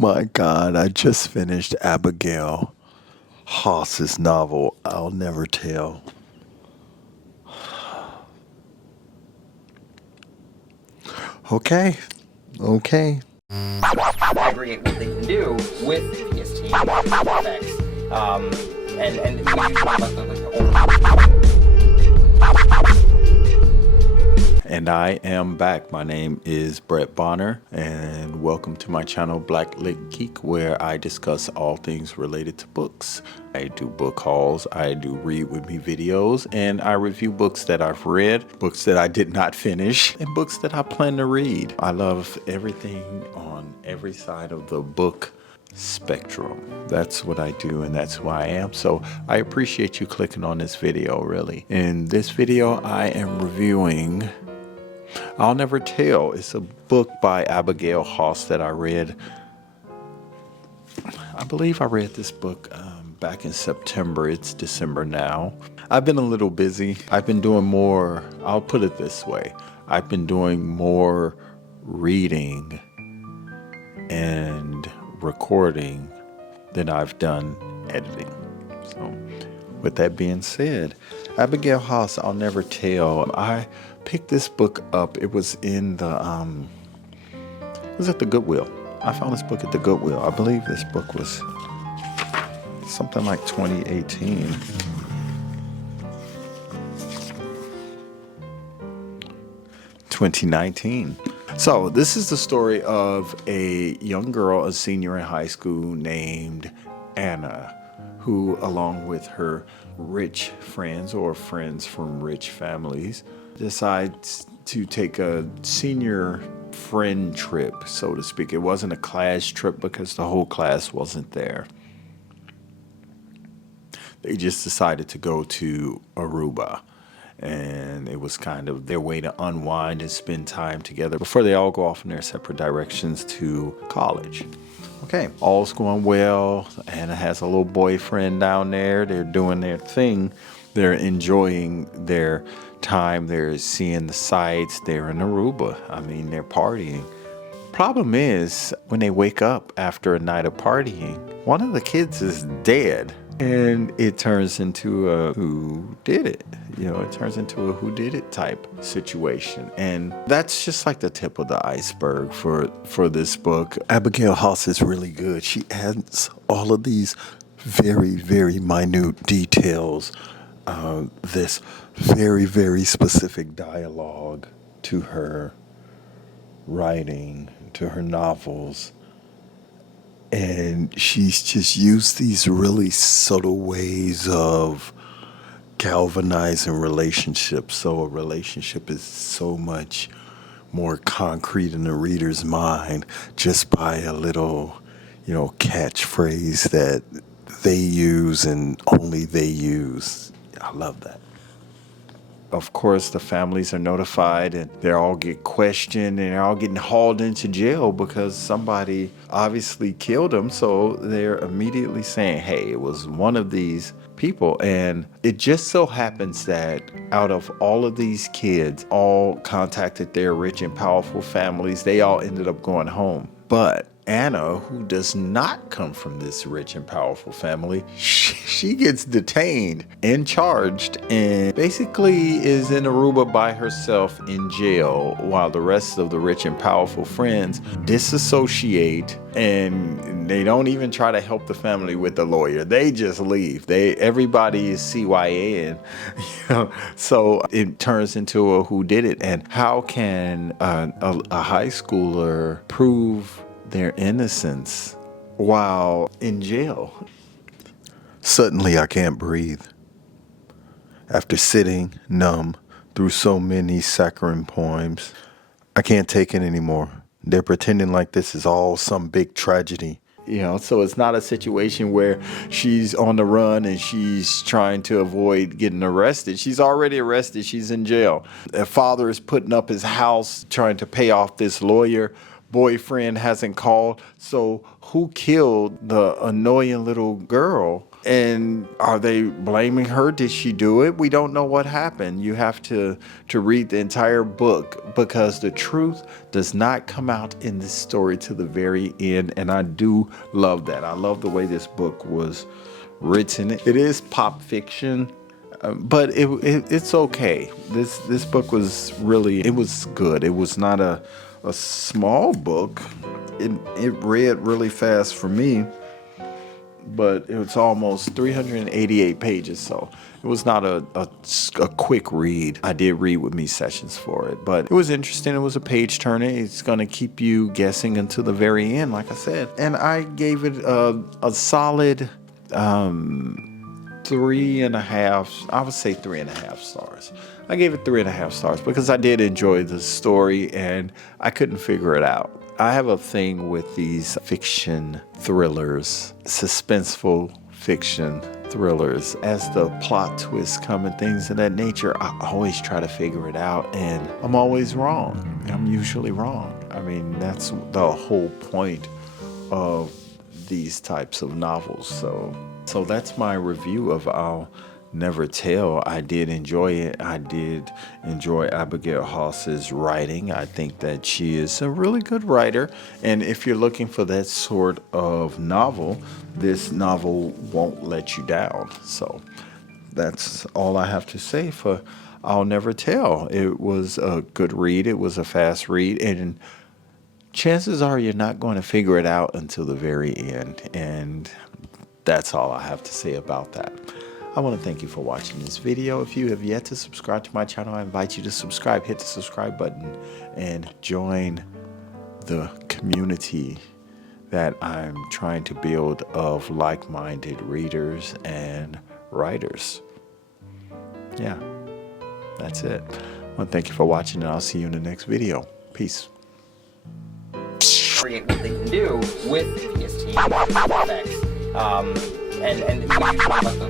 My God, I just finished Abigail Haas's novel, I'll Never Tell. Okay. Aggregate what they can do with PST effects. And we talk about And I am back. My name is Brett Bonner, and welcome to my channel Black Lit Geek, where I discuss all things related to books. I do book hauls, I do read with me videos, and I review books that I've read, books that I did not finish, and books that I plan to read. I love everything on every side of the book spectrum. That's what I do, and that's who I am. So I appreciate you clicking on this video, really. In this video, I am reviewing I'll Never Tell. It's a book by Abigail Haas that I read. I believe I read this book back in September. It's December now. I've been a little busy. I've been doing more, I'll put it this way. I've been doing more reading and recording than I've done editing. So with that being said, Abigail Haas, I'll Never Tell. I picked this book up. It was in the it was at the Goodwill. I found this book at the Goodwill. I believe this book was something like 2018. (2019). So this is the story of a young girl, a senior in high school named Anna, who, along with her rich friends or friends from rich families, decides to take a senior friend trip, so to speak. It wasn't a class trip because the whole class wasn't there. They just decided to go to Aruba, and it was kind of their way to unwind and spend time together before they all go off in their separate directions to college. Okay, all's going well. Anna has a little boyfriend down there. They're doing their thing. They're enjoying their time. They're seeing the sights. They're in Aruba. I mean, they're partying. Problem is, when they wake up after a night of partying, one of the kids is dead. And it turns into a who did it? It turns into a who did it type situation. And that's just like the tip of the iceberg for this book. Abigail Haas is really good. She adds all of these very, very minute details, this very, very specific dialogue to her writing, to her novels. And she's just used these really subtle ways of galvanizing relationships. So a relationship is so much more concrete in the reader's mind just by a little, catchphrase that they use and only they use. I love that. Of course, the families are notified and they all get questioned and they're all getting hauled into jail because somebody obviously killed them. So they're immediately saying, hey, it was one of these people. And it just so happens that out of all of these kids, all contacted their rich and powerful families, they all ended up going home. But Anna, who does not come from this rich and powerful family, she gets detained and charged and basically is in Aruba by herself in jail while the rest of the rich and powerful friends disassociate, and they don't even try to help the family with the lawyer. They just leave. Everybody is CYA, and so it turns into a who did it. And how can a high schooler prove their innocence while in jail? Suddenly I can't breathe. After sitting numb through so many saccharine poems, I can't take it anymore. They're pretending like this is all some big tragedy. So it's not a situation where she's on the run and she's trying to avoid getting arrested. She's already arrested. She's in jail. Her father is putting up his house trying to pay off this lawyer. Boyfriend hasn't called. So who killed the annoying little girl And are they blaming her? Did she do it? We don't know what happened. You have to read the entire book, because the truth does not come out in this story to the very end. And I do love that. I love the way this book was written. It is pop fiction, but it's okay. This book was really, it was good. It was not a small book. It read really fast for me, but it was almost 388 pages, so it was not a quick read. I did read with me sessions for it, but it was interesting. It was a page turner. It's going to keep you guessing until the very end, like I said. And I gave it a solid 3.5. I would say 3.5 stars. I gave it 3.5 stars because I did enjoy the story and I couldn't figure it out. I have a thing with these fiction thrillers, suspenseful fiction thrillers. As the plot twists come and things of that nature, I always try to figure it out, and I'm always wrong. I'm usually wrong. I mean, that's the whole point of these types of novels. So that's my review of I'll Never Tell. I did enjoy it. I did enjoy Abigail Haas's writing. I think that she is a really good writer. And if you're looking for that sort of novel, this novel won't let you down. So that's all I have to say for I'll Never Tell. It was a good read. It was a fast read. And chances are you're not going to figure it out until the very end. And that's all I have to say about that. I want to thank you for watching this video. If you have yet to subscribe to my channel, I invite you to subscribe. Hit the subscribe button and join the community that I'm trying to build of like-minded readers and writers. Yeah, that's it. I want to thank you for watching, and I'll see you in the next video. Peace. Create what they can do with PST effects. And we usually like the